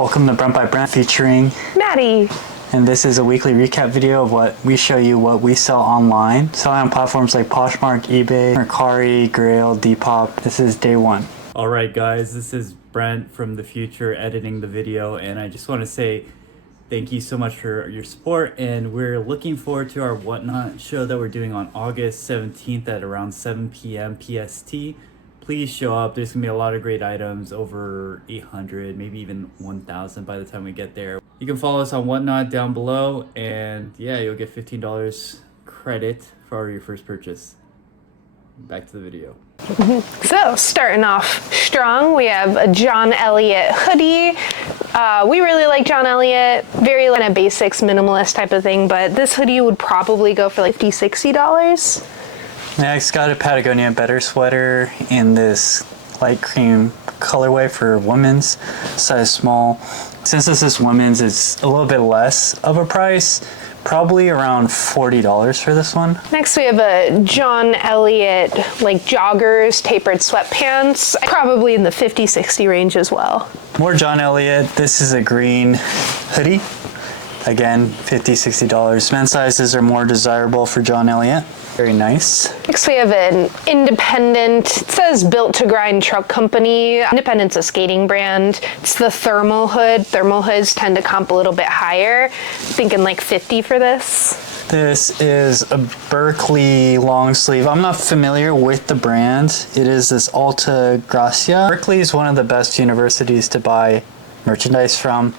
Welcome to Brent by Brent featuring Maddie. And this is a weekly recap video of what we show you what we sell online. Selling on platforms like Poshmark, eBay, Mercari, Grail, Depop. This is day one. Alright guys, this is Brent from the future editing the video, and I just want to say thank you so much for your support, and we're looking forward to our Whatnot show that we're doing on August 17th at around 7 p.m. PST. Please show up. There's gonna be a lot of great items, over 800, maybe even 1,000 by the time we get there. You can follow us on Whatnot down below, and yeah, you'll get $15 credit for your first purchase. Back to the video. So starting off strong, we have a John Elliott hoodie. We really like John Elliott, very kind of basics, minimalist type of thing, but this hoodie would probably go for like $50–$60. Next, got a Patagonia Better sweater in this light cream colorway for women's, size small. Since this is women's, it's a little bit less of a price, probably around $40 for this one. Next we have a John Elliott like joggers, tapered sweatpants, probably in the $50–$60 range as well. More John Elliott. This is a green hoodie. Again, $50–$60. Men's sizes are more desirable for John Elliott. Very nice. Next we have an independent, it says Built to Grind truck company. Independent's a skating brand. It's the thermal hood. Thermal hoods tend to comp a little bit higher. Thinking like $50 for this. This is a Berkeley long sleeve. I'm not familiar with the brand. It is this Alta Gracia. Berkeley is one of the best universities to buy merchandise from.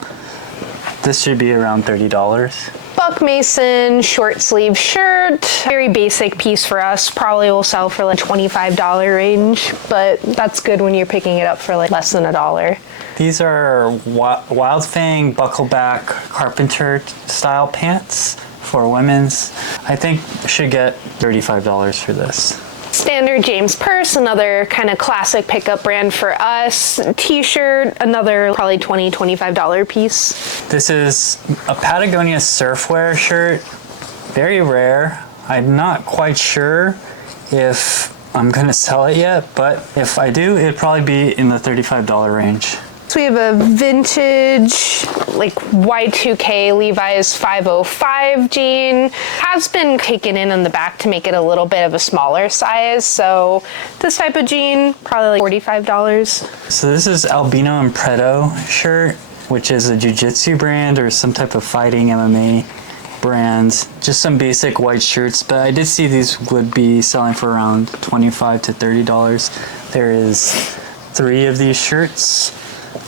This should be around $30. Buck Mason short sleeve shirt. Very basic piece for us. Probably will sell for like $25 range, but that's good when you're picking it up for like less than $1. These are Wild Fang buckleback carpenter style pants for women's. I think should get $35 for this. Standard James purse, another kind of classic pickup brand for us. T-shirt, another probably $20–$25 piece. This is a Patagonia surfwear shirt. Very rare. I'm not quite sure if I'm gonna sell it yet, but if I do, it'd probably be in the $35 range. So we have a vintage, like Y2K Levi's 505 jean. Has been taken in on the back to make it a little bit of a smaller size. So this type of jean, probably like $45. So this is Albino and Preto shirt, which is a jiu-jitsu brand or some type of fighting MMA brand. Just some basic white shirts, but I did see these would be selling for around $25–$30. There is 3 of these shirts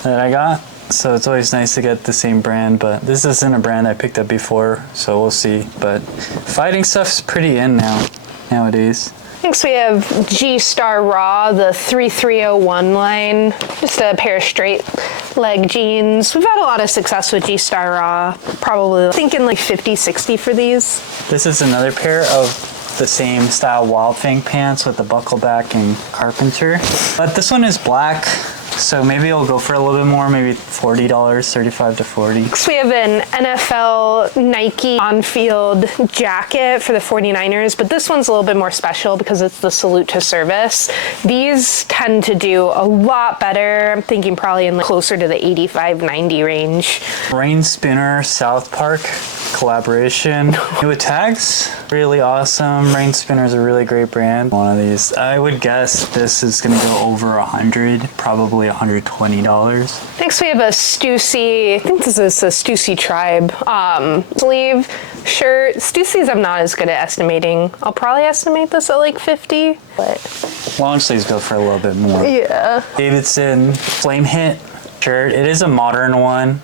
that I got, so it's always nice to get the same brand, but this isn't a brand I picked up before, so we'll see. But fighting stuff's pretty in nowadays. Next we have G-Star Raw, the 3301 line. Just a pair of straight leg jeans. We've had a lot of success with G-Star Raw. Probably thinking like $50–$60 for these. This is another pair of the same style Wild Fang pants with the buckle back and carpenter, but this one is black. So maybe it'll go for a little bit more, maybe $40, $35–$40. Next we have an NFL Nike on-field jacket for the 49ers, but this one's a little bit more special because it's the salute to service. These tend to do a lot better. I'm thinking probably in like closer to the $85–$90 range. Rain Spinner South Park collaboration with tags. Really awesome. Rain Spinner is a really great brand. One of these. I would guess this is going to go over $100, probably $120. Next we have a Stussy, I think this is a Stussy Tribe sleeve shirt. Stussy's I'm not as good at estimating. I'll probably estimate this at like $50, but long sleeves go for a little bit more. Yeah. Davidson Flame Hit shirt. It is a modern one.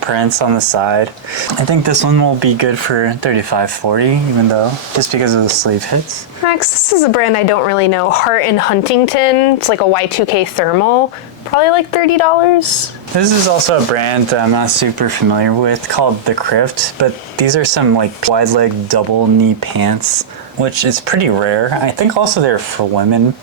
Prints on the side. I think this one will be good for $35–$40, even though just because of the sleeve hits. Next, this is a brand I don't really know, Hart and Huntington. It's like a Y2K thermal, probably like $30. This is also a brand that I'm not super familiar with called the Thrift, but these are some like wide leg double knee pants, which is pretty rare. I think also they're for women.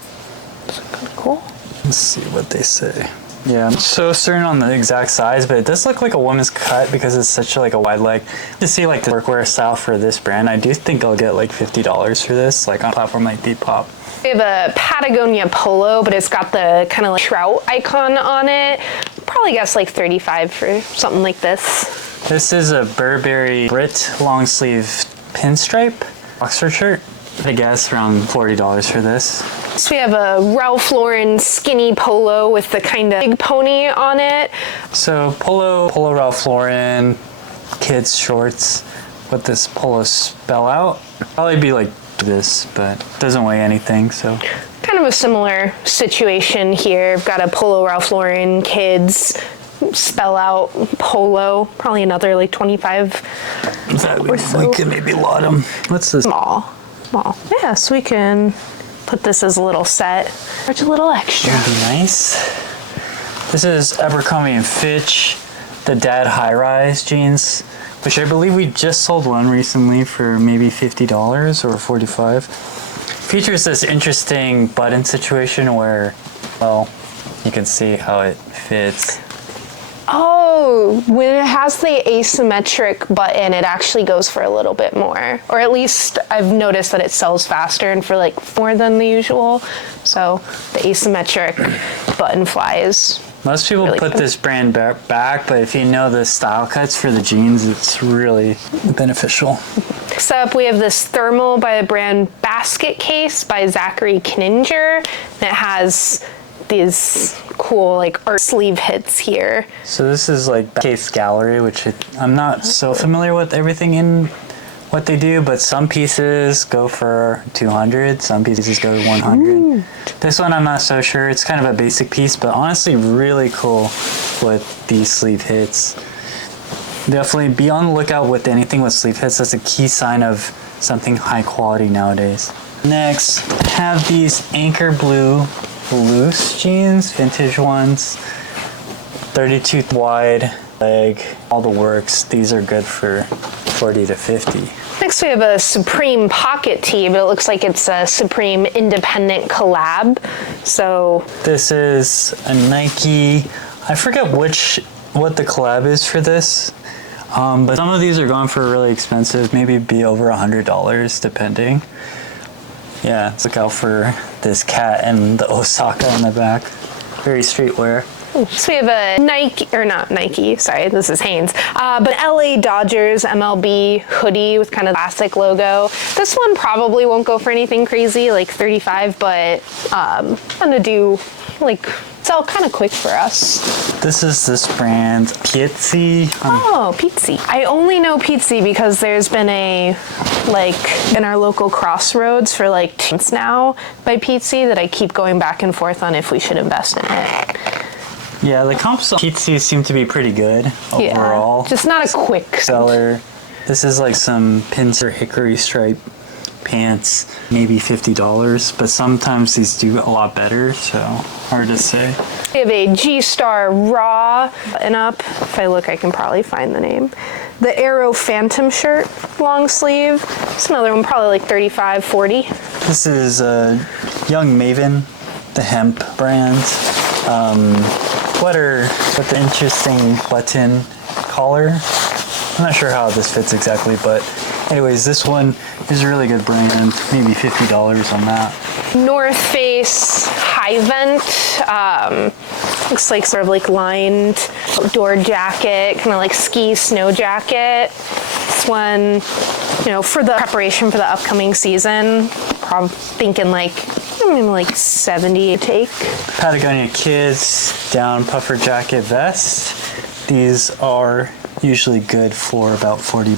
Cool. Let's see what they say. Yeah, I'm so certain on the exact size, but it does look like a woman's cut because it's such like a wide leg. To see like the workwear style for this brand, I do think I'll get like $50 for this, like on a platform like Depop. We have a Patagonia polo, but it's got the kind of like trout icon on it. probably guess like 35 for something like this. This is a Burberry Brit long sleeve pinstripe boxer shirt. I guess around $40 for this. So we have a Ralph Lauren skinny polo with the kind of big pony on it. So polo Ralph Lauren kids shorts with this polo spell out. Probably be like this, but doesn't weigh anything, so. Kind of a similar situation here. I've got a polo Ralph Lauren kids spell out polo, probably another like 25 or so. We could maybe lot them. What's this? Small. Yeah, so we can put this as a little set. It's a little extra. That'd be nice. This is Abercrombie and Fitch, the dad high-rise jeans, which I believe we just sold one recently for maybe $50 or $45. Features this interesting button situation where, well, you can see how it fits. Oh, when it has the asymmetric button, it actually goes for a little bit more. Or at least I've noticed that it sells faster and for like more than the usual. So the asymmetric button flies. Most people really put good. this brand back, but if you know the style cuts for the jeans, it's really beneficial. Next up, we have this thermal by the brand Basket Case by Zachary Kninger. And it has these cool like art sleeve hits here. So this is like Case Gallery, which I'm not so familiar with everything in what they do, but some pieces go for 200, some pieces go to 100. This one I'm not so sure. It's kind of a basic piece, but honestly really cool with these sleeve hits. Definitely be on the lookout with anything with sleeve hits. That's a key sign of something high quality nowadays. Next, have these Anchor Blue loose jeans, vintage ones, 32 wide leg, all the works. These are good for 40 to 50. Next we have a Supreme pocket tee, but it looks like it's a Supreme independent collab. So this is a Nike, I forget what the collab is for this, but some of these are going for really expensive, maybe be over $100 depending. Yeah, let's look out for this cat and the Osaka in the back. Very streetwear. So we have a this is Hanes, but LA Dodgers MLB hoodie with kind of classic logo. This one probably won't go for anything crazy, like 35, but I'm gonna do like sell kind of quick for us. This is this brand, Pizzi. Oh, Pizzi. I only know Pizzi because there's been a, like, in our local Crossroads for like 2 months now by Pizzi that I keep going back and forth on if we should invest in it. Yeah, the comps on Pizzi seem to be pretty good overall. Yeah, just not a quick seller. This is like some pincer hickory stripe pants, maybe $50, but sometimes these do a lot better, so hard to say. We have a G-Star Raw button up. If I look, I can probably find the name. The Aero Phantom shirt, long sleeve. It's another one, probably like 35, 40. This is Young Maven, the hemp brand. Sweater with the interesting button collar. I'm not sure how this fits exactly, but anyways, this one is a really good brand, maybe $50 on that. North Face High Vent. Looks like sort of like lined outdoor jacket, kind of like ski snow jacket. This one, you know, for the preparation for the upcoming season, probably thinking like 70 take. Patagonia Kids down puffer jacket vest. These are usually good for about $40.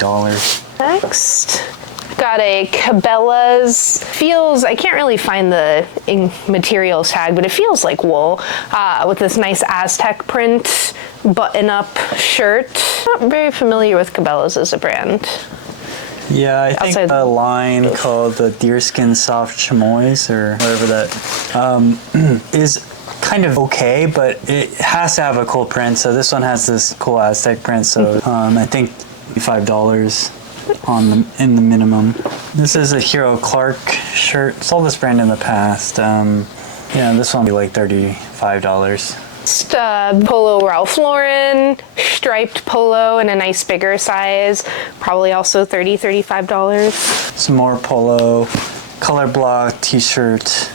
Next, got a Cabela's, I can't really find the materials tag, but it feels like wool, with this nice Aztec print button-up shirt. Not very familiar with Cabela's as a brand. Yeah, I think a line called the Deerskin Soft Chamois, or whatever that is kind of okay, but it has to have a cool print. So this one has this cool Aztec print, so I think $5 in the minimum. This is a Hero Clark shirt. Sold this brand in the past. This one will be like $35. Just polo Ralph Lauren, striped polo in a nice bigger size, probably also $30, $35. Some more polo, color block t-shirt.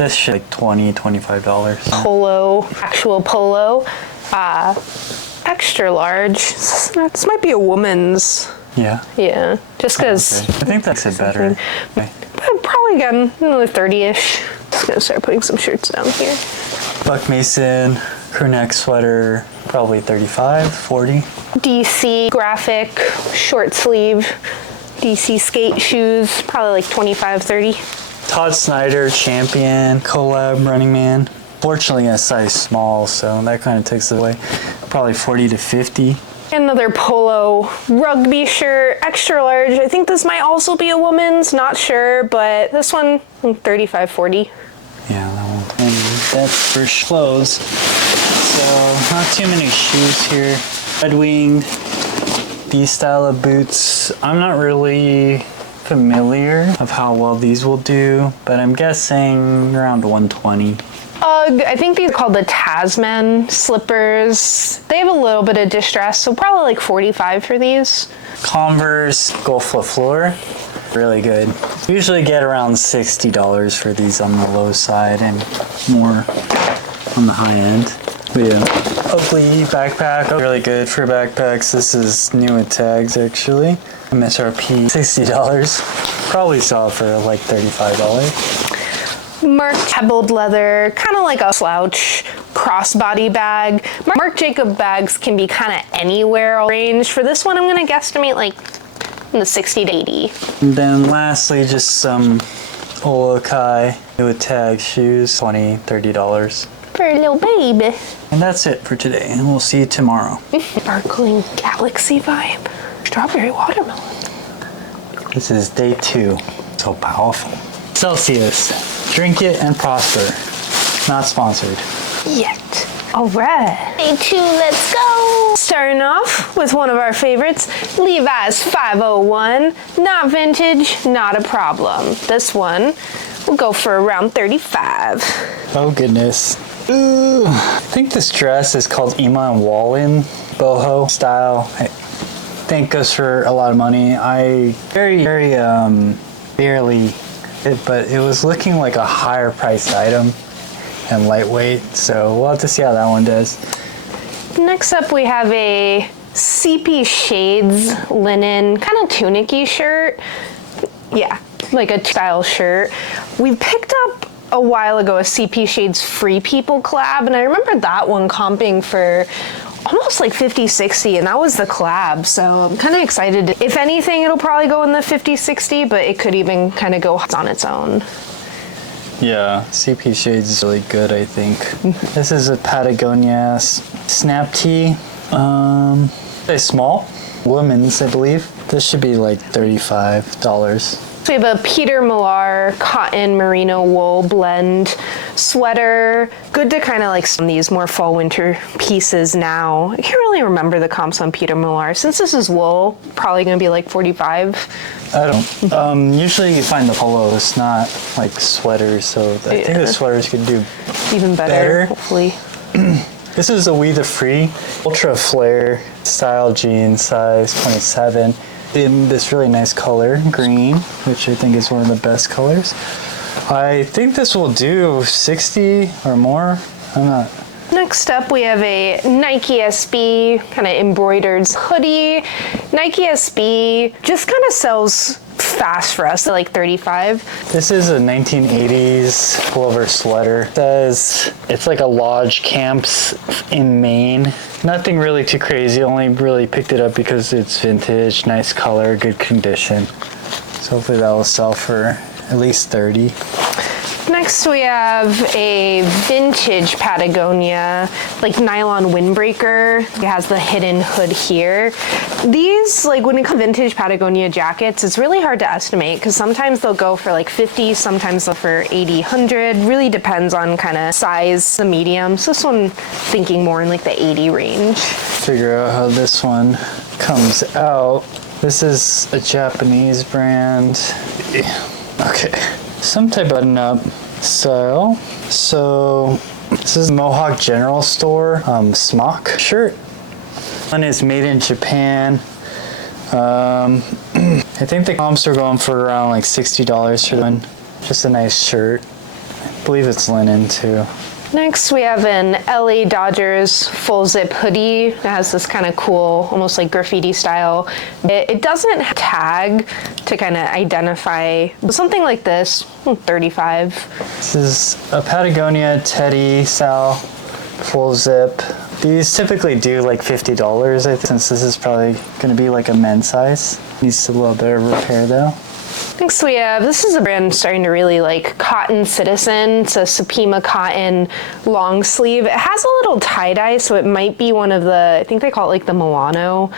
This shit like $20-$25. Polo, actual polo, extra large. This might be a woman's. Yeah. Yeah, just because. Okay. I think that's it better. Okay. But probably again another 30-ish. Just gonna start putting some shirts down here. Buck Mason crew neck sweater, probably 35, 40. DC graphic short sleeve. DC skate shoes, probably like 25, 30. Todd Snyder Champion collab Running Man. Fortunately, a size small, so that kind of takes it away. Probably 40 to 50. Another polo rugby shirt, extra large. I think this might also be a woman's, not sure, but this one, 35, 40. Yeah, that one. And that's for clothes. So, not too many shoes here. Red Wing, these style of boots. I'm not really familiar of how well these will do, but I'm guessing around 120. I think these are called the Tasman slippers. They have a little bit of distress, so probably like 45 for these. Converse Gulf LaFleur, really good. Usually get around $60 for these on the low side and more on the high end. But yeah, Oakley backpack, really good for backpacks. This is new with tags actually. MSRP $60. Probably saw it for like $35. Marc pebbled leather, kind of like a slouch crossbody bag. Marc Jacob bags can be kind of anywhere range. For this one, I'm gonna guesstimate like in the 60 to 80. And then lastly, just some Olokai with tag shoes, $20, $30. For a little baby. And that's it for today, and we'll see you tomorrow. Sparkling galaxy vibe. Strawberry watermelon. This is day 2. So powerful. Celsius, drink it and prosper. Not sponsored. Yet. All right. Day 2, let's go. Starting off with one of our favorites, Levi's 501. Not vintage, not a problem. This one will go for around 35. Oh goodness. Ooh. I think this dress is called Iman Wallin boho style. I think goes for a lot of money. I very barely, but it was looking like a higher priced item and lightweight, so we'll have to see how that one does. Next up we have a CP Shades linen, kind of tunic-y shirt. Yeah, like a style shirt. We picked up a while ago a CP Shades Free People collab, and I remember that one comping for almost like 50, 60, and that was the collab, so I'm kind of excited. If anything, it'll probably go in the 50, 60, but it could even kind of go on its own. Yeah, CP Shades is really good, I think. This is a Patagonia snap tee. A small, women's, I believe. This should be like $35. So we have a Peter Millar cotton merino wool blend sweater. Good to kind of like some of these more fall winter pieces now. I can't really remember the comps on Peter Millar. Since this is wool, probably gonna be like 45. I don't. Usually you find the polos, not like sweaters, so I think the sweaters could do even better. Hopefully. This is a We the Free Ultra Flare style jeans, size 27. In this really nice color, green, which I think is one of the best colors. I think this will do 60 or more. I'm not. Next up, we have a Nike SB kind of embroidered hoodie. Nike SB just kind of sells fast for us at like 35. This is a 1980s pullover sweater. It says it's like a lodge camps in Maine. Nothing really too crazy, only really picked it up because it's vintage, nice color, good condition. So hopefully that will sell for at least 30. Next we have a vintage Patagonia, like nylon windbreaker. It has the hidden hood here. These, like when it comes to vintage Patagonia jackets, it's really hard to estimate because sometimes they'll go for like 50, sometimes they'll for 80, 100. Really depends on kind of size, the medium. So this one, thinking more in like the 80 range. Figure out how this one comes out. This is a Japanese brand. Okay. Some type of button-up style. So this is Mohawk General Store smock shirt. One is made in Japan. I think the comps are going for around like $60 for one. Just a nice shirt. I believe it's linen too. Next, we have an LA Dodgers full zip hoodie. It has this kind of cool, almost like graffiti style. It doesn't tag to kind of identify something like this, 35. This is a Patagonia Teddy Sal full zip. These typically do like $50, I think, since this is probably going to be like a men's size. Needs a little bit of repair though. Next we have, this is a brand I'm starting to really like, Cotton Citizen. It's a Supima cotton long sleeve. It has a little tie-dye, so it might be one of the, I think they call it like the Milano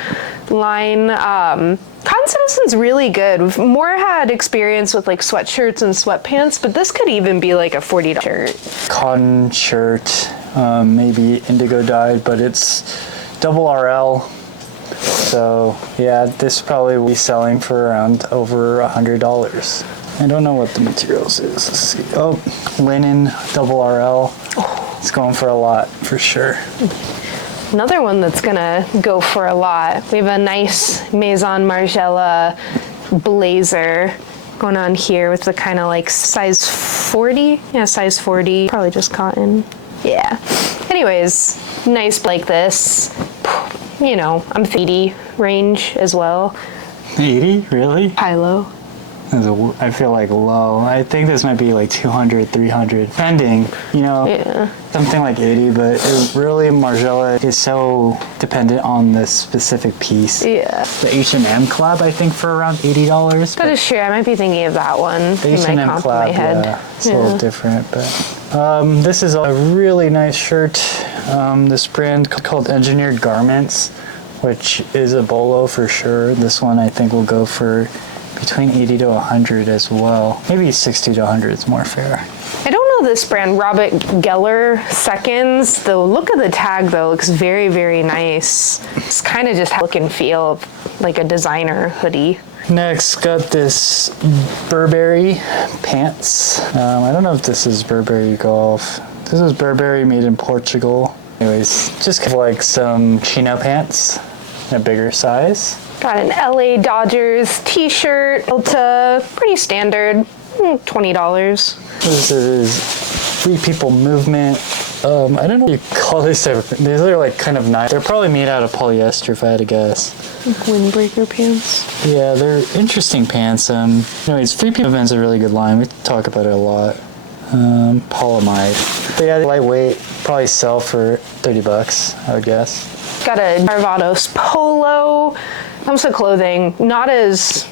line. Cotton Citizen's really good. We've more had experience with like sweatshirts and sweatpants, but this could even be like a $40 shirt. Cotton shirt, maybe indigo dyed, but it's double RL. So yeah, this probably will be selling for around over $100. I don't know what the materials is. Let's see. Oh, linen, double RL. It's going for a lot for sure. Another one that's gonna go for a lot. We have a nice Maison Margiela blazer going on here with the kind of like size 40. Yeah, size 40. Probably just cotton. Yeah. Anyways, nice like this. You know, I'm 80 range as well. 80? Really? High-low. I feel like low. I think this might be like 200, 300, depending, you know, Yeah. something like 80, but it really, Margiela is so dependent on the specific piece. Yeah. The H&M collab, I think, for around $80. That is true. I might be thinking of that one. The in my H&M comp in collab, my head. yeah, it's a little different, but this is a really nice shirt. This brand called Engineered Garments, which is a bolo for sure. This one I think will go for between 80 to 100 as well. Maybe 60 to 100 is more fair. I don't know this brand, Robert Geller Seconds. The look of the tag though looks very, very nice. It's kind of just look and feel of like a designer hoodie. Next, got this Burberry pants. I don't know if this is Burberry Golf. This is Burberry made in Portugal. Anyways, just kind of like some chino pants in a bigger size. Got an LA Dodgers t-shirt, Ulta, pretty standard, $20. This is Free People Movement. I don't know what you call these type of things. These are like kind of nice. They're probably made out of polyester if I had to guess. Windbreaker pants. Yeah, they're interesting pants. Anyways, Free People Movement's a really good line. We talk about it a lot. Polyamide. They got lightweight, probably sell for $30, I would guess. Got a Barbados polo. Comes to clothing, not as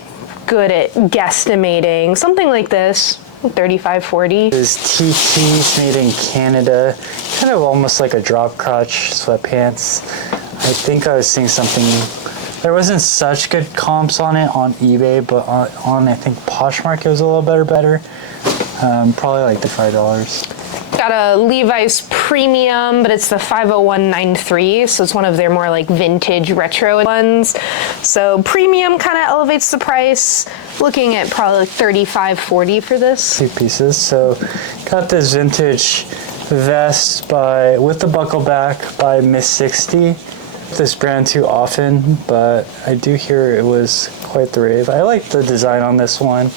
good at guesstimating. Something like this, 35, 40. This TT's made in Canada, kind of almost like a drop crotch sweatpants. I think I was seeing something, there wasn't such good comps on it on eBay, but on I think Poshmark it was a little better. Probably like the $5. Got a Levi's Premium, but it's the 50193, so it's one of their more like vintage retro ones. So Premium kind of elevates the price. Looking at probably like 35, 40 for this. 2 pieces. So got this vintage vest with the buckle back by Miss 60. This brand too often, but I do hear it was quite the rave. I like the design on this one,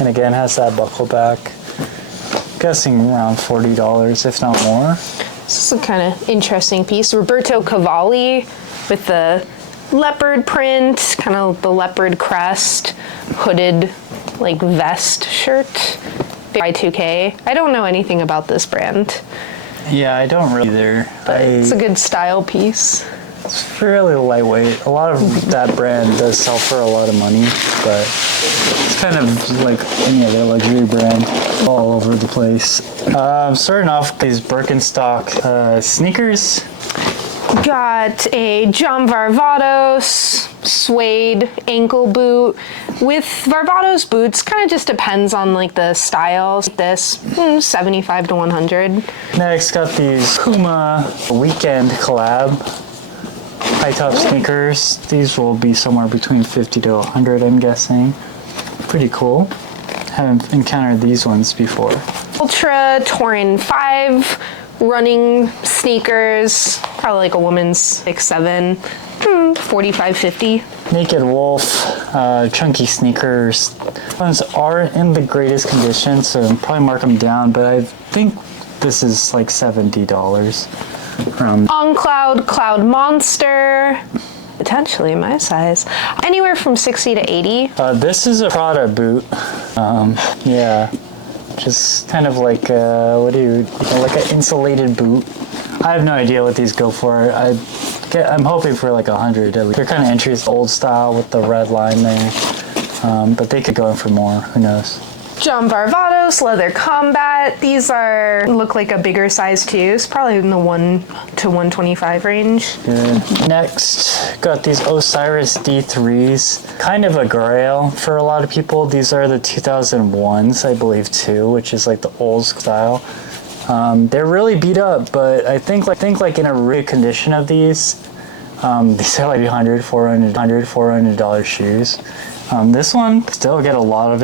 and again has that buckle back. Guessing around $40, if not more. This is a kind of interesting piece. Roberto Cavalli with the leopard print, kind of the leopard crest, hooded like vest shirt. Y2K. I don't know anything about this brand. Yeah, I don't really either. But it's a good style piece. It's fairly lightweight. A lot of that brand does sell for a lot of money, but it's kind of like any other luxury brand, all over the place. Starting off with these Birkenstock sneakers. Got a John Varvatos suede ankle boot. With Varvatos boots, kind of just depends on like the style. This 75 to 100. Next, got these Puma weekend collab high top sneakers. These will be somewhere between 50 to 100, I'm guessing. Pretty cool. Haven't encountered these ones before. Ultra Torin 5 running sneakers, probably like a woman's 6'7", $45.50. Naked Wolf, chunky sneakers. Ones aren't in the greatest condition, so I'll probably mark them down, but I think this is like $70 around. On Cloud, Cloud Monster. Potentially my size. Anywhere from 60 to 80. This is a Prada boot. Yeah, just kind of like like an insulated boot. I have no idea what these go for. I'm hoping for like 100 at least. They're kind of entries, old style with the red line there, but they could go in for more. Who knows? John Varvatos Leather Combat. These look like a bigger size too. It's probably in the 1 to 125 range. Good. Next, got these Osiris D3s. Kind of a grail for a lot of people. These are the 2001s, I believe, too, which is like the old style. They're really beat up, but I think like in a really condition of these are like $100, $400 shoes. This one still get a lot on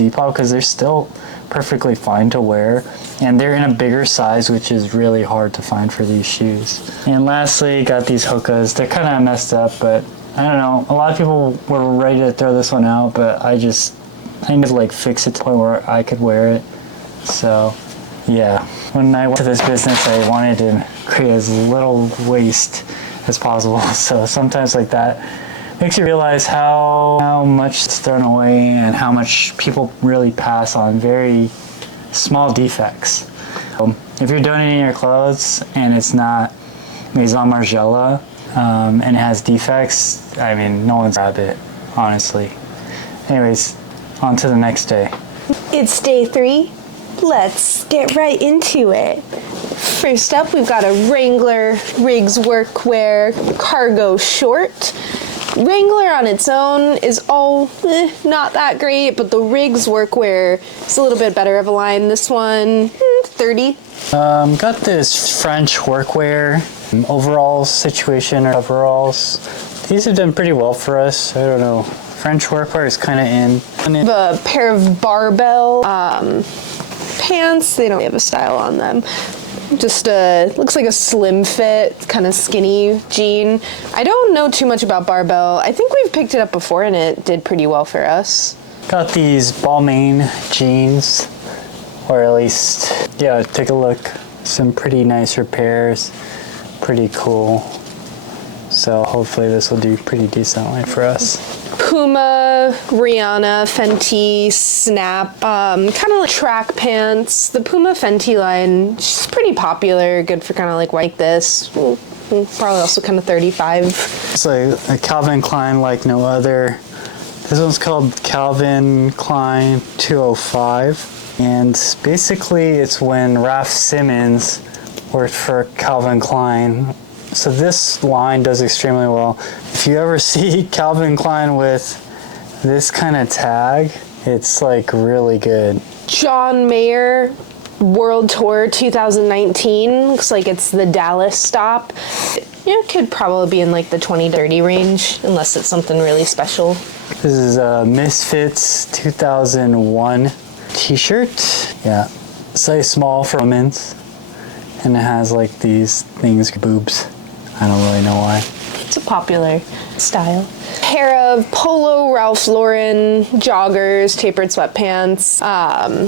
Depop because they're still perfectly fine to wear, and they're in a bigger size, which is really hard to find for these shoes. And lastly, got these Hokas. They're kind of messed up, but I don't know. A lot of people were ready to throw this one out, but I need to like fix it to the point where I could wear it. So yeah, when I went to this business, I wanted to create as little waste as possible. So sometimes like that makes you realize how much is thrown away and how much people really pass on very small defects. If you're donating your clothes and it's not Maison Margiela and it has defects, I mean, no one's grab it, honestly. Anyways, on to the next day. It's day 3. Let's get right into it. First up, we've got a Wrangler Riggs Workwear cargo short. Wrangler on its own is not that great, but the Riggs Workwear is a little bit better of a line. This one, 30. Got this French workwear overalls situation, or overalls. These have done pretty well for us. I don't know. French workwear is kind of in. A pair of barbell pants. They don't have a style on them. Just looks like a slim fit, kind of skinny jean. I don't know too much about barbell. I think we've picked it up before and it did pretty well for us. Got these Balmain jeans, or at least, yeah, take a look. Some pretty nice repairs, pretty cool. So hopefully this will do pretty decently for us. Puma, Rihanna, Fenty, Snap, kind of like track pants. The Puma Fenty line, she's pretty popular, good for kind of like this. Probably also kind of 35. It's like a Calvin Klein like no other. This one's called Calvin Klein 205. And basically it's when Raf Simons worked for Calvin Klein. So this line does extremely well. If you ever see Calvin Klein with this kind of tag, it's like really good. John Mayer World Tour 2019. Looks like it's the Dallas stop. It could probably be in like the 20 to 30 range, unless it's something really special. This is a Misfits 2001 t-shirt. Yeah, size small for women's. And it has like these things, boobs. I don't really know why. It's a popular style. Pair of Polo Ralph Lauren joggers, tapered sweatpants,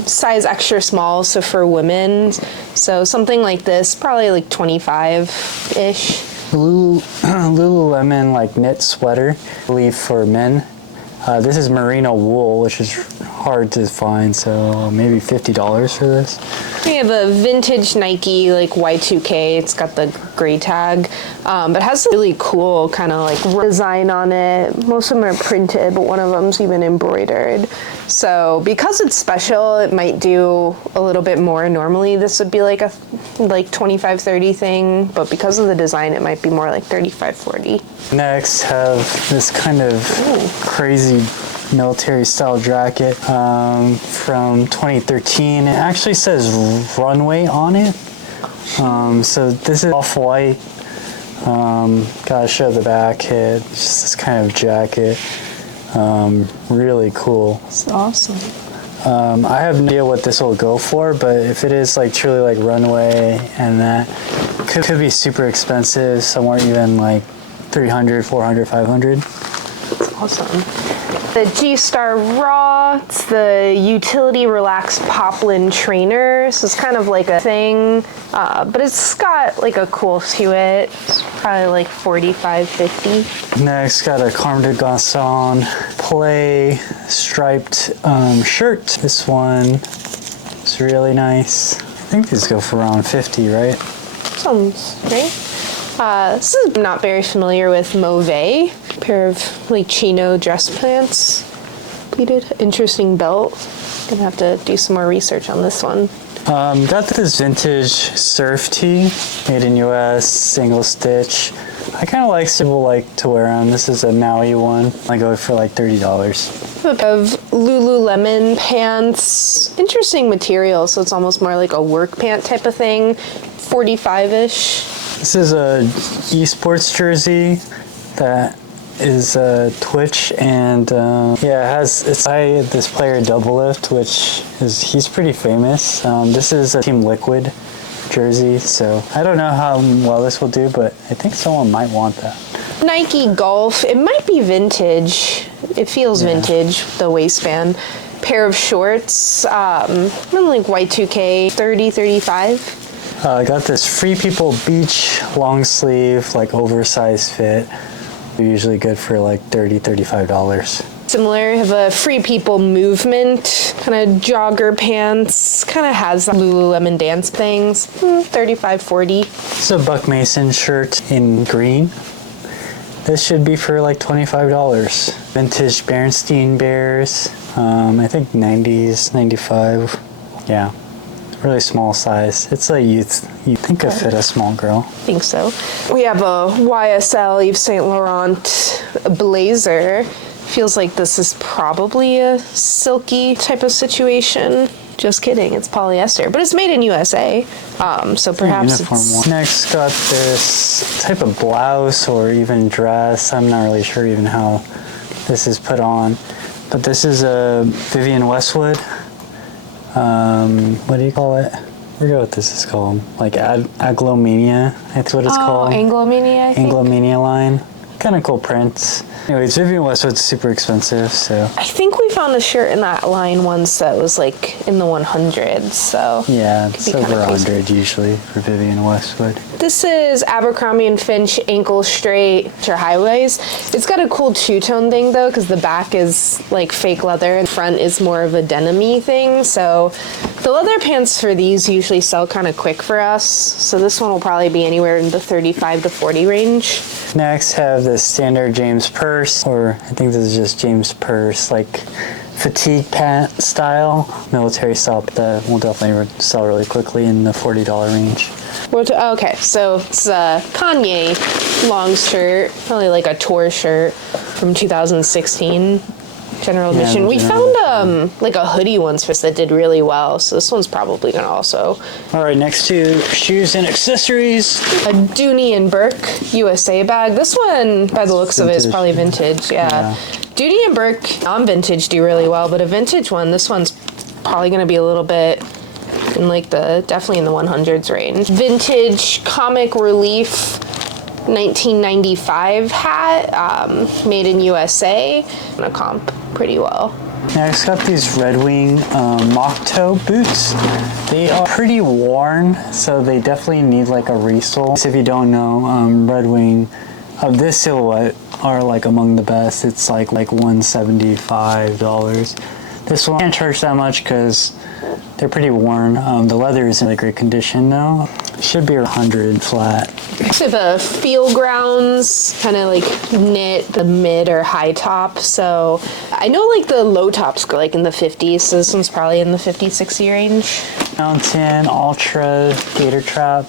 size extra small, so for women. So something like this, probably like 25-ish. Lululemon like knit sweater, I believe for men. This is merino wool, which is hard to find, so maybe $50 for this. We have a vintage Nike like Y2K. It's got the gray tag, but has a really cool kind of like design on it. Most of them are printed, but one of them's even embroidered. So because it's special, it might do a little bit more. Normally this would be like a 25-30 thing, but because of the design, it might be more like 35-40. Next, have this kind of crazy military style jacket from 2013. It actually says Runway on it. So this is off-white. Gotta show the back hit. It's just this kind of jacket. Really cool. It's awesome. I have no idea what this will go for, but if it is like truly like Runway and that, could be super expensive, somewhere even like 300, 400, 500. Awesome. The G-Star Raw, it's the Utility Relaxed Poplin Trainer. So it's kind of like a thing, but it's got like a cool to it. It's probably like 45, 50. Next, got a Comme des Garçons Play striped shirt. This one is really nice. I think these go for around 50, right? Sounds right. This is not very familiar with Mauve, a pair of like chino dress pants, pleated. Interesting belt. Gonna have to do some more research on this one. Got this vintage surf tee, made in US, single stitch. I kind of like to wear them. This is a Maui one. I go for like $30. Of Lululemon pants. Interesting material, so it's almost more like a work pant type of thing. 45-ish. This is a esports jersey that is Twitch, and it's by this player Doublelift, he's pretty famous. This is a Team Liquid jersey, so I don't know how well this will do, but I think someone might want that. Nike Golf. It might be vintage. It feels vintage, the waistband. Pair of shorts, like Y2K, 30, 35. I got this Free People Beach long sleeve, like oversized fit. They're usually good for like $30, $35. Similar, have a Free People Movement, kind of jogger pants, kind of has Lululemon dance things, 35, 40. This is a Buck Mason shirt in green. This should be for like $25. Vintage Berenstain Bears, I think 90s, 95, yeah. Really small size. It's a youth. You think could fit a small girl. I think so. We have a YSL Yves Saint Laurent blazer. Feels like this is probably a silky type of situation. Just kidding, it's polyester, but it's made in USA. So perhaps it's... Next, got this type of blouse or even dress. I'm not really sure even how this is put on, but this is a Vivienne Westwood. What do you call it? I forget what this is called. Like Aglomania, that's what it's called. Anglomania, I think. Anglomania line. Kind of cool prints. Anyways, Vivienne Westwood's super expensive, so. I think we found a shirt in that line once that was like in the 100s, so. Yeah, it's over 100 usually for Vivienne Westwood. This is Abercrombie & Finch ankle straight or highways. It's got a cool two-tone thing though, because the back is like fake leather and the front is more of a denim-y thing. So the leather pants for these usually sell kind of quick for us. So this one will probably be anywhere in the 35 to 40 range. Next, have the standard James Purse, or I think this is just James Purse, like fatigue pant style, military style, but that will definitely sell really quickly in the $40 range. Okay, so it's a Kanye long shirt, probably like a tour shirt from 2016. General edition. We found like a hoodie once that did really well, so this one's probably gonna also. All right, next to shoes and accessories. A Dooney and Burke USA bag. This one, by the looks of it, is probably vintage. Yeah. Dooney and Burke non-vintage do really well, but a vintage one, this one's probably gonna be a little bit in like definitely in the 100s range. Vintage Comic Relief 1995 hat, made in USA. Gonna comp pretty well. Next, got these Red Wing mock toe boots. They are pretty worn, so they definitely need like a resole. If you don't know, Red Wing of this silhouette are like among the best. It's like $175. This one can't charge that much because they're pretty worn. The leather is in really great condition though. Should be 100 flat. So the Feel Grounds, kind of like knit the mid or high top. So I know like the low tops go like in the 50s, so this one's probably in the 50, 60 range. Mountain Ultra Gator Trap.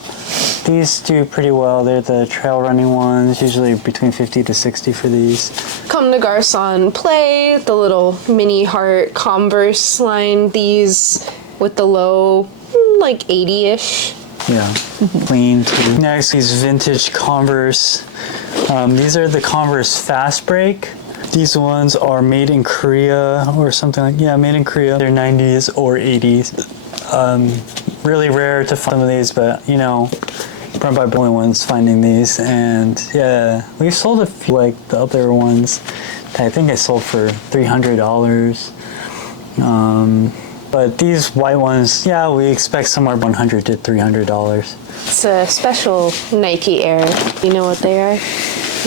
These do pretty well. They're the trail running ones, usually between 50 to 60 for these. Comme des Garçons Play, the little mini heart Converse line. These with the low, like 80-ish. Yeah, clean too. Next, these vintage Converse. These are the Converse Fast Break. These ones are made in Korea or something like, yeah, made in Korea. They're 90s or 80s. Really rare to find some of these, but you know, Probably the only ones finding these, and yeah, we've sold a few like the other ones that I think I sold for $300. But these white ones, yeah, we expect somewhere $100 to $300. It's a special Nike Air. You know what they are?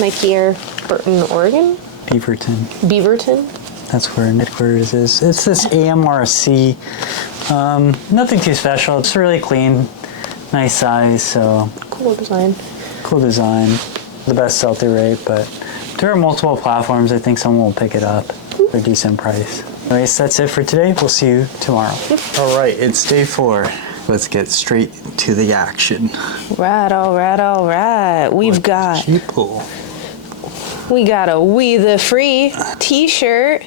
Nike Air Burton, Oregon? Beaverton? That's where headquarters is. It's this AMRC. Nothing too special. It's really clean, nice size. So Cool design. The best sell-through rate, but there are multiple platforms. I think someone will pick it up for a decent price. Anyways, that's it for today. We'll see you tomorrow. All right, it's day 4. Let's get straight to the action. All right. We got a We the Free t-shirt.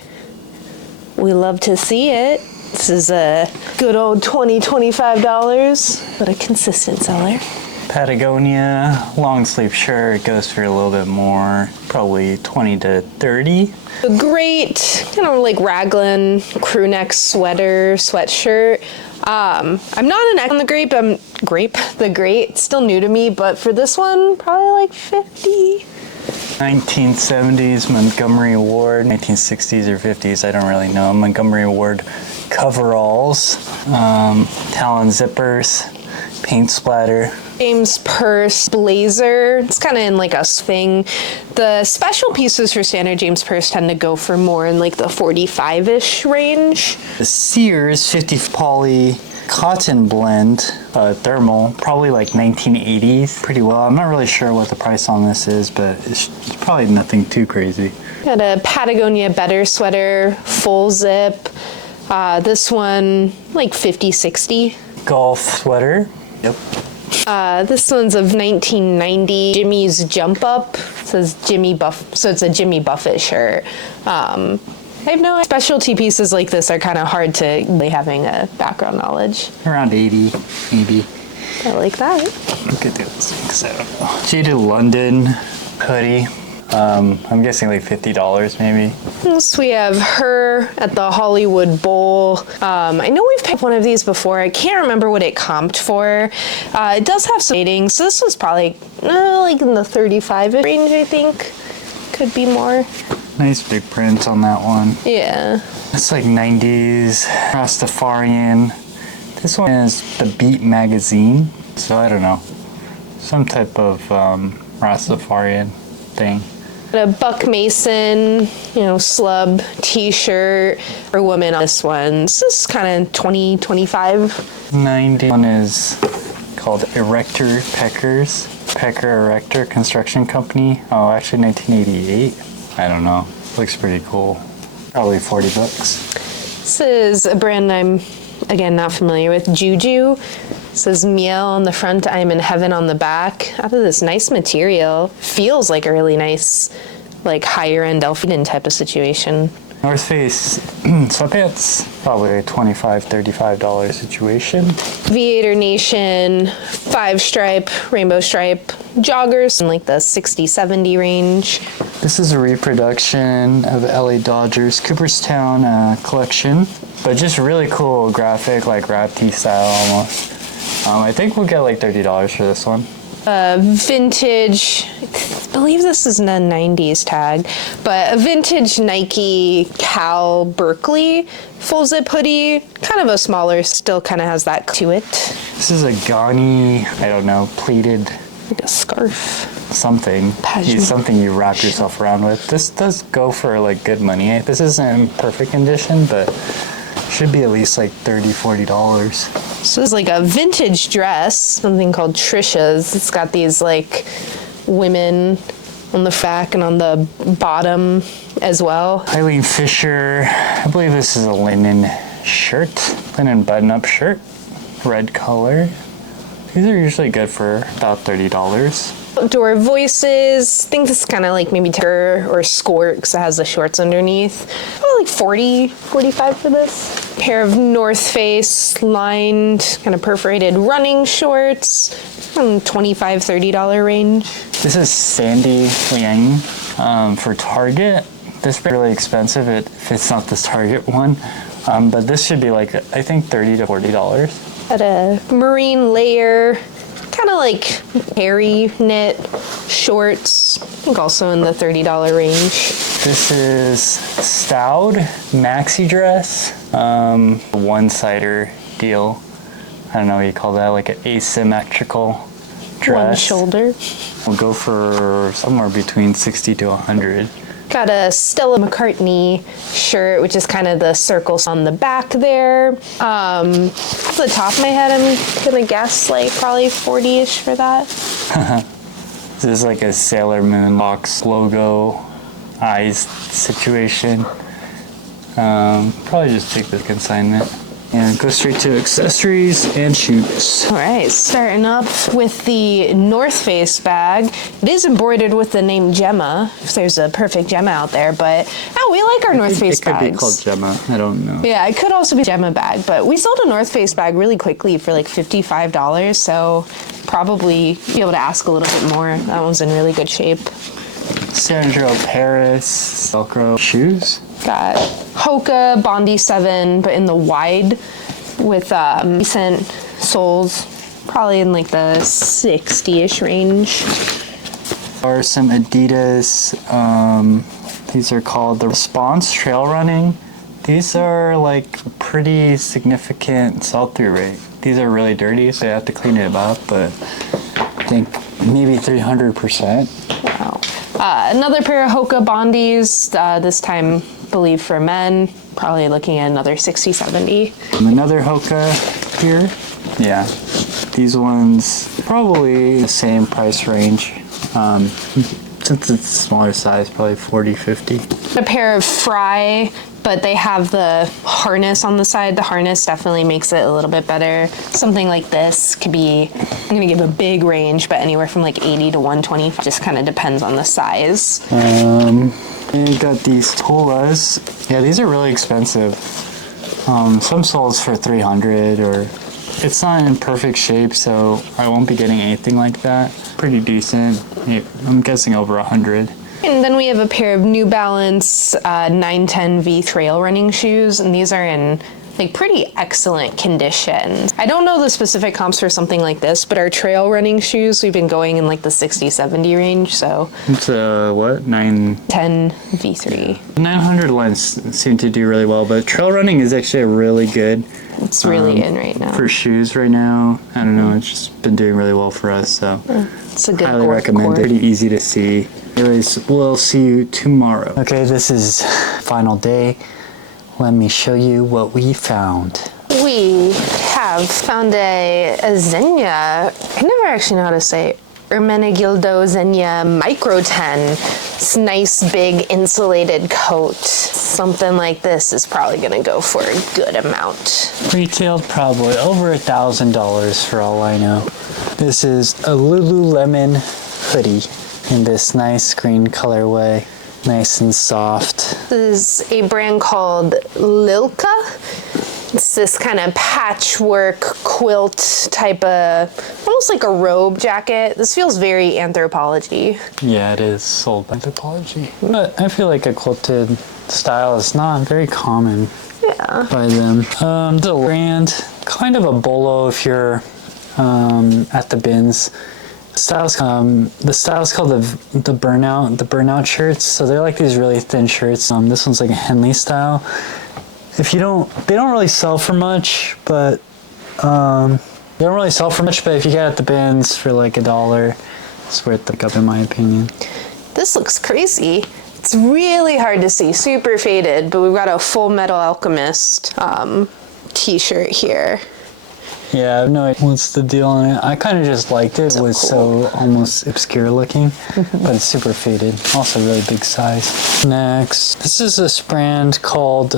We love to see it. This is a good old $20, $25, but a consistent seller. Patagonia long sleeve shirt goes for a little bit more, probably 20 to 30. A great kind of like raglan crew neck sweatshirt. I'm not an expert on the great, still new to me, but for this one, probably like 50. 1970s Montgomery Ward, 1960s or 50s, I don't really know. Montgomery Ward coveralls, Talon zippers, paint splatter. James Purse blazer. It's kind of in like a thing. The special pieces for standard James Purse tend to go for more in like the 45-ish range. The Sears 50 poly cotton blend, thermal, probably like 1980s. Pretty well. I'm not really sure what the price on this is, but it's probably nothing too crazy. Got a Patagonia Better sweater, full zip. This one like 50, 60. Golf sweater. Yep. This one's of 1990. Jimmy's Jump Up. It says Jimmy Buff, so it's a Jimmy Buffett shirt. I have no specialty pieces like this are kind of hard to having a background knowledge. Around 80, maybe. I like that. Look at those things. I don't know. Jaded London hoodie. I'm guessing like $50 maybe. So we have her at the Hollywood Bowl. I know we've picked one of these before. I can't remember what it comped for. It does have some ratings, so this was probably like in the 35 range, I think. Could be more. Nice big print on that one. Yeah. It's like 90s Rastafarian. This one is the Beat magazine, so I don't know. Some type of Rastafarian thing. A Buck Mason, slub t-shirt for women on this one. This is kind of 20, 25. 90. One is called Erector Peckers. Pecker Erector Construction Company. Oh, actually 1988. I don't know. Looks pretty cool. Probably $40. This is a brand I'm, again, not familiar with. Juju. It says Miel on the front, I am in heaven on the back. Out of this nice material. Feels like a really nice, like higher end Elfiden type of situation. North Face sweatpants, probably a $25, $35 situation. Viator Nation, 5-stripe, rainbow stripe joggers in like the 60, 70 range. This is a reproduction of LA Dodgers Cooperstown collection, but just really cool graphic, like rap tee style almost. I think we'll get like $30 for this one. Vintage, I believe this is in a 90s tag, but a vintage Nike Cal Berkeley full zip hoodie, kind of a smaller, still kind of has that to it. This is a Ghani, I don't know, pleated. Like a scarf. Something. Pashmina. Something you wrap yourself around with. This does go for like good money. This isn't in perfect condition, but should be at least like $30, $40. So it's like a vintage dress, something called Trisha's. It's got these like women on the back and on the bottom as well. Eileen Fisher, I believe this is a linen shirt, linen button-up shirt, red color. These are usually good for about $30. Outdoor Voices. I think this is kind of like maybe Terror or Skort because it has the shorts underneath. Probably like 40, 45 for this. Pair of North Face lined, kind of perforated running shorts. $25, $30 range. This is Sandy Liang for Target. This is really expensive if it's not this Target one. But this should be like, I think $30 to $40. At a marine layer kind of like hairy knit shorts. I think also in the $30 range. This is Stowed maxi dress, one-sider deal. I don't know what you call that, like an asymmetrical dress. One shoulder. We'll go for somewhere between 60 to 100. Got a Stella McCartney shirt, which is kind of the circles on the back there. Off the top of my head, I'm gonna guess like probably 40-ish for that. This is like a Sailor Moon box logo eyes situation. Probably just take the consignment and go straight to accessories and shoes. All right, starting up with the North Face bag. It is embroidered with the name Gemma, if there's a perfect Gemma out there, but we like our North Face bags. It could be called Gemma, I don't know. Yeah, it could also be Gemma bag, but we sold a North Face bag really quickly for like $55, so probably be able to ask a little bit more. That one's in really good shape. Sandro Paris Velcro shoes. Got Hoka Bondi 7, but in the wide with recent soles, probably in like the 60-ish range. Are some Adidas, these are called the Response Trail Running. These are like pretty significant sell-through rate. These are really dirty, so you have to clean it up, but I think maybe 300%. Wow. Another pair of Hoka Bondis, this time I believe for men, probably looking at another 60, 70. Another Hoka here. Yeah, these ones probably the same price range. Since it's smaller size, probably 40, 50. A pair of Fry, but they have the harness on the side. The harness definitely makes it a little bit better. Something like this could be, I'm gonna give a big range, but anywhere from like 80 to 120, just kind of depends on the size. And you got these Pulas. Yeah, these are really expensive. Some soles for 300, or it's not in perfect shape, so I won't be getting anything like that. Pretty decent. Yeah, I'm guessing over 100. And then we have a pair of New Balance 910V trail running shoes, and these are in like pretty excellent condition. I don't know the specific comps for something like this, but our trail running shoes, we've been going in like the 60, 70 range, so. It's what? 10 V3. 900 lines seem to do really well, but trail running is actually really good. It's really in right now. For shoes right now, I don't know, it's just been doing really well for us, so. It's a good highly recommend it. Pretty easy to see. Anyways, we'll see you tomorrow. Okay, this is final day. Let me show you what we found. We have found a Zegna. I never actually know how to say Ermenegildo Zegna Micro 10. It's nice big insulated coat. Something like this is probably gonna go for a good amount. Retailed probably over $1,000 for all I know. This is a Lululemon hoodie in this nice green colorway. Nice and soft. This is a brand called Lilka. It's this kind of patchwork quilt type of, almost like a robe jacket. This feels very Anthropologie. Yeah, it is sold by Anthropologie. But I feel like a quilted style is not very common by them. The brand, kind of a bolo if you're at the bins. The style's called the burnout shirts. So they're like these really thin shirts. This one's like a Henley style. They don't really sell for much, but if you get at the bins for like $1, it's worth the pickup in my opinion. This looks crazy. It's really hard to see, super faded, but we've got a Full Metal Alchemist t-shirt here. Yeah, I have no idea what's the deal on it. I kind of just liked it. It was so almost obscure looking, but it's super faded. Also really big size. Next, this is this brand called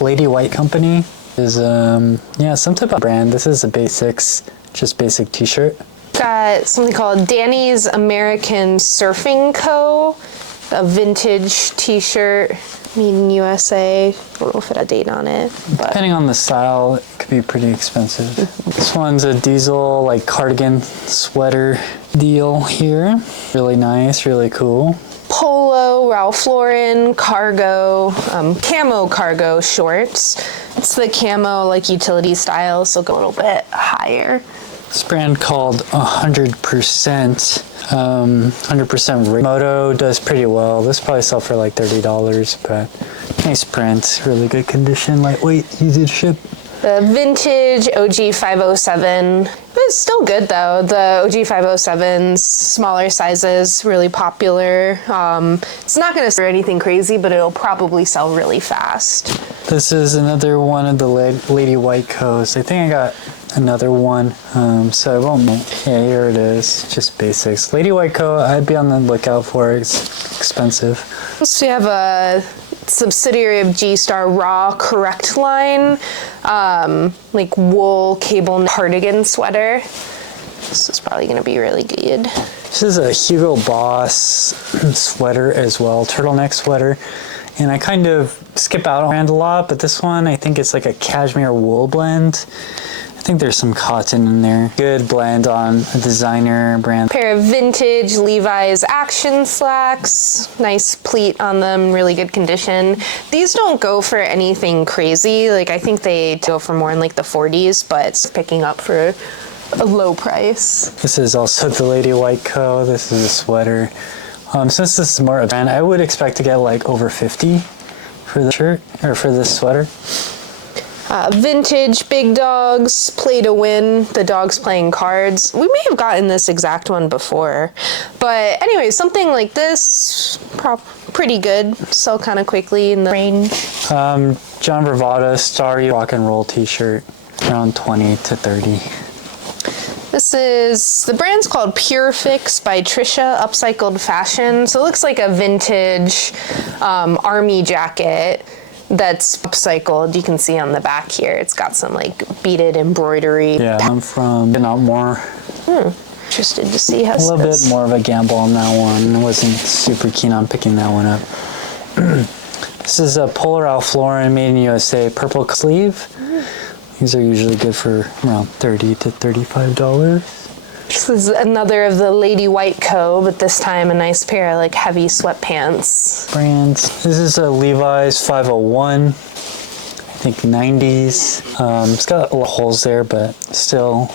Lady White Company. Is some type of brand. This is a basic t-shirt. Got something called Danny's American Surfing Co. A vintage t-shirt. Made in USA. I don't know if it had a date on it. But depending on the style, it could be pretty expensive. This one's a diesel like cardigan sweater deal here. Really nice, really cool. Polo, Ralph Lauren, cargo, camo cargo shorts. It's the camo like utility style, so go a little bit higher. This brand called 100%. 100% Moto does pretty well. This probably sell for like $30, but nice print, really good condition, lightweight, easy to ship. The vintage OG 507. It's still good though. The OG 507s, smaller sizes, really popular. It's not going to sell anything crazy, but it'll probably sell really fast. This is another one of the Lady White coats. I think I got another one, so I won't. Yeah, here it is. Just basics. Lady White coat. I'd be on the lookout for it. It's expensive. So we have a subsidiary of G-Star Raw Correct line, like wool cable cardigan sweater. This is probably going to be really good. This is a Hugo Boss sweater as well, turtleneck sweater. And I kind of skip out on brand a lot, but this one, I think it's like a cashmere wool blend. I think there's some cotton in there. Good blend on a designer brand. Pair of vintage Levi's Action slacks. Nice pleat on them, really good condition. These don't go for anything crazy. Like I think they go for more in like the 40s, but it's picking up for a low price. This is also the Lady White coat. This is a sweater. Since this is more of a brand, I would expect to get like over 50 for the shirt or for this sweater. Vintage Big Dogs, Play to Win, the dogs playing cards. We may have gotten this exact one before. But anyway, something like this, pretty good. Sell kind of quickly in the range. John Bravado Starry Rock and Roll t-shirt, around 20 to 30. This is, the brand's called Pure Fix by Trisha Upcycled Fashion. So it looks like a vintage army jacket that's upcycled. You can see on the back here, it's got some like beaded embroidery. Yeah, I'm from Not More. Interested to see how A little bit more of a gamble on that one. I wasn't super keen on picking that one up. This is a Polar Ralph Lauren made in USA purple sleeve. These are usually good for around $30 to $35. This is another of the Lady White Co, but this time a nice pair of like heavy sweatpants. Brands. This is a Levi's 501. I think 90s. It's got a lot of holes there, but still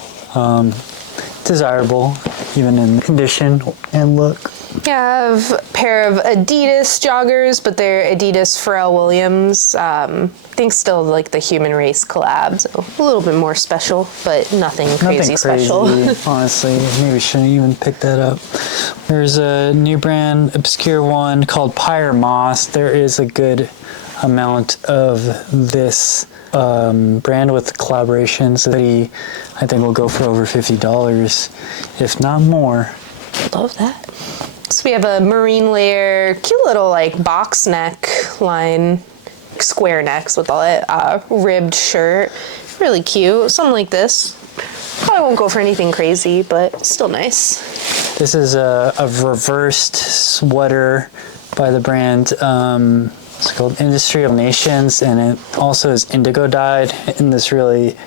desirable, even in condition and look. I have a pair of Adidas joggers, but they're Adidas Pharrell Williams. I think still like the Human Race collab, so a little bit more special, but nothing crazy special. Honestly, maybe shouldn't even pick that up. There's a new brand, obscure one called Pyre Moss. There is a good amount of this brand with collaborations. I think will go for over $50, if not more. Love that. So we have a marine layer, cute little like box neck line, square necks with all it, ribbed shirt. Really cute, something like this. Probably won't go for anything crazy, but still nice. This is a reversed sweater by the brand, it's called Industry of Nations, and it also is indigo dyed in this really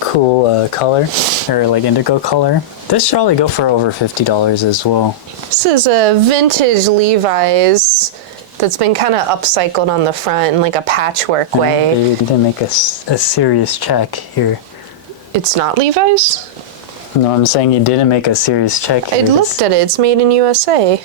cool color, or like indigo color. This should probably go for over $50 as well. This is a vintage Levi's that's been kind of upcycled on the front in like a patchwork way. They didn't make a serious check here. It's not Levi's? No, I'm saying you didn't make a serious check here. I looked at it. It's made in USA.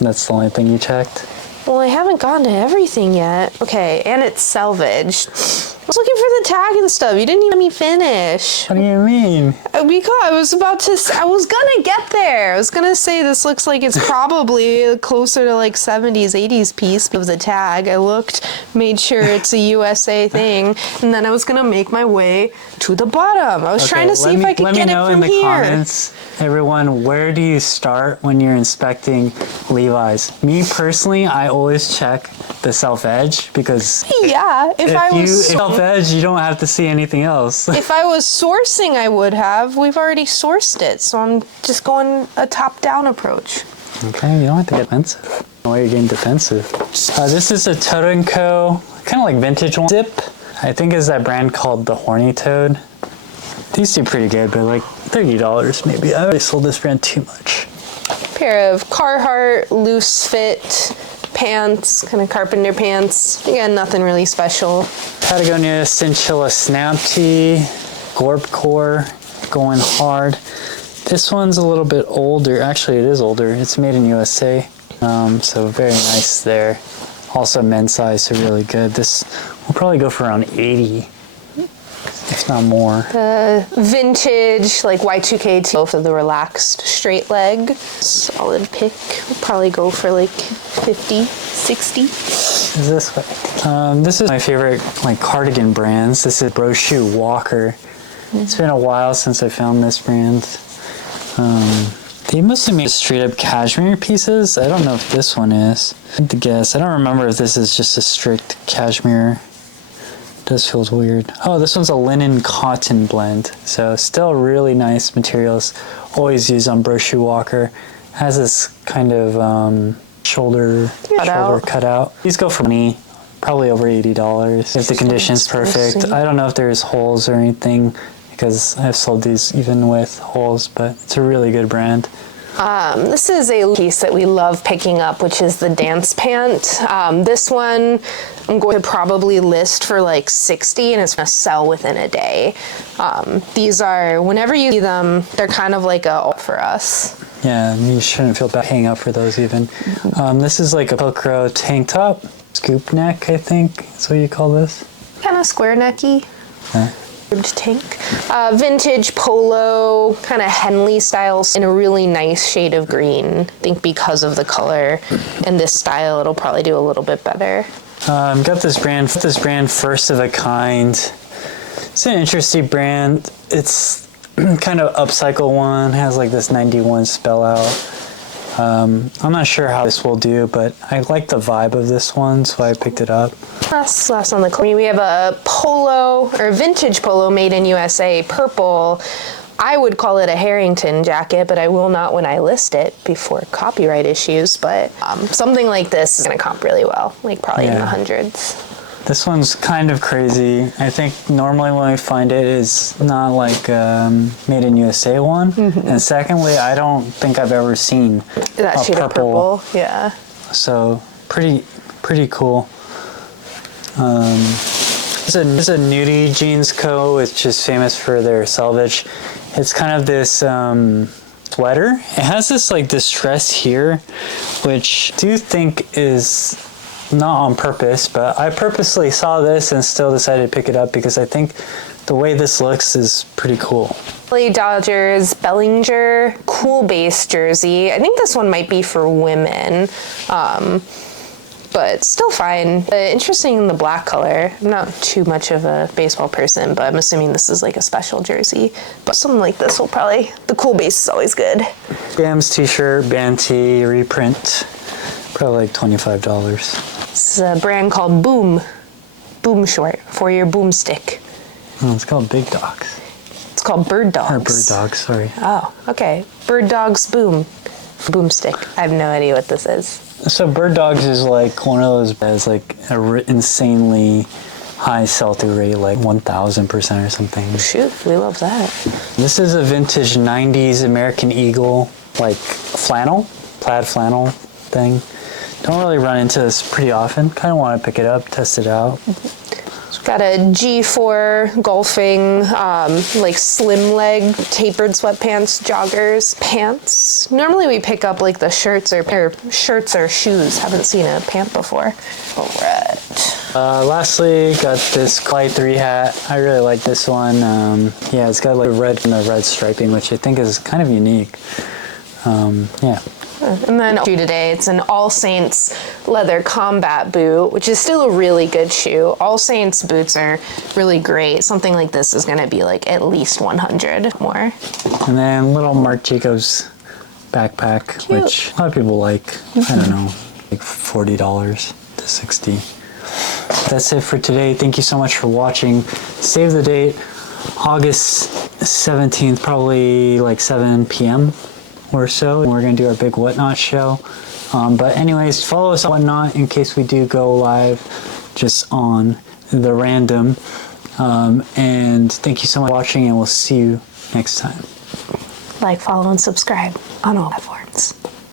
That's the only thing you checked? Well, I haven't gotten to everything yet. Okay, and it's salvaged. I was looking for the tag and stuff. You didn't even let me finish. What do you mean? Because I was gonna get there. I was gonna say this looks like it's probably closer to like 70s, 80s piece of the tag. I looked, made sure it's a USA thing, and then I was gonna make my way to the bottom. I was trying to see if I could get it from here. Let me know in the comments, everyone, where do you start when you're inspecting Levi's? Me personally, I always check the self-edge because yeah, if I was self-edge, you don't have to see anything else. If I was sourcing, I would have. We've already sourced it, so I'm just going a top-down approach. Okay, you don't have to get defensive. Why are you getting defensive? This is a Toad & Co. Kind of like vintage one. Zip, I think is that brand called the Horny Toad. These do pretty good, but like $30 maybe. I already sold this brand too much. Pair of Carhartt loose fit pants, kind of carpenter pants. Again, nothing really special. Patagonia Cinchilla Snap Tee, Gorp Core. going hard. This one's a little bit older. Actually, it is older. It's made in USA. So very nice there. Also men's size, so really good. This will probably go for around 80, if not more. The vintage, like Y2K, both of the relaxed straight leg. Solid pick. We'll probably go for like 50, 60. Is this way? This is my favorite like cardigan brands. This is Brochu Walker. It's been a while since I found this brand. They must have made straight up cashmere pieces. I don't know if this one is. I have to guess. I don't remember if this is just a strict cashmere. It does feel weird. Oh, this one's a linen cotton blend. So still really nice materials. Always used on Brochu Walker. Has this kind of shoulder cutout. These go for money. Probably over $80 if the condition's perfect. I don't know if there's holes or anything, because I've sold these even with holes, but it's a really good brand. This is a piece that we love picking up, which is the dance pant. This one I'm going to probably list for like 60, and it's going to sell within a day. These are, whenever you see them, they're kind of like a for us. Yeah, you shouldn't feel bad paying up for those even. This is like a Velcro tank top, scoop neck, I think is what you call this. Kind of square necky. Tank. Vintage polo, kind of Henley style in a really nice shade of green. I think because of the color and this style, it'll probably do a little bit better. Got this brand, First of a Kind. It's an interesting brand. It's kind of upcycle one, has like this 91 spell out. I'm not sure how this will do, but I like the vibe of this one, so I picked it up. Last on the clean, we have a polo, or vintage polo made in USA, purple. I would call it a Harrington jacket, but I will not when I list it before copyright issues. But something like this is going to comp really well, like probably in the hundreds. This one's kind of crazy. I think normally when we find it, it's not like made in USA one. And secondly, I don't think I've ever seen that shade of purple. Yeah. So pretty cool. There's a nudie jeans co, which is famous for their selvage. It's kind of this sweater. It has this like distress here, which I do think is not on purpose, but I purposely saw this and still decided to pick it up because I think the way this looks is pretty cool. Dodgers Bellinger cool base jersey. I think this one might be for women, but still fine. Interesting in the black color. I'm not too much of a baseball person, but I'm assuming this is like a special jersey. But something like this will probably, the cool base is always good. Jams t-shirt, band tee, reprint, probably like $25. It's a brand called Boom short for your boomstick. Oh, it's called Big Dogs. It's called Bird Dogs. Or Bird Dogs, sorry. Oh, okay. Bird Dogs Boomstick. I have no idea what this is. So Bird Dogs is like one of those has like a insanely high sell-through rate, like 1,000% or something. Shoot, we love that. This is a vintage 90s American Eagle, like plaid flannel thing. Don't really run into this pretty often. Kind of want to pick it up, test it out. Got a G4 golfing, like slim leg tapered sweatpants, joggers, pants. Normally we pick up like the shirts or shoes. Haven't seen a pant before. All right. Lastly, got this Clyde 3 hat. I really like this one. Yeah, it's got like red and the red striping, which I think is kind of unique. Yeah. And then shoe today, it's an All Saints leather combat boot, which is still a really good shoe. All Saints boots are really great. Something like this is going to be like at least 100 more. And then little Marc Jacobs backpack, Cute. Which a lot of people like. I don't know, like $40 to $60. That's it for today. Thank you so much for watching. Save the date, August 17th, probably like 7 p.m. or so, and we're gonna do our big Whatnot show. But anyways, follow us on Whatnot in case we do go live just on the random. And thank you so much for watching, and we'll see you next time. Like, follow, and subscribe on all platforms.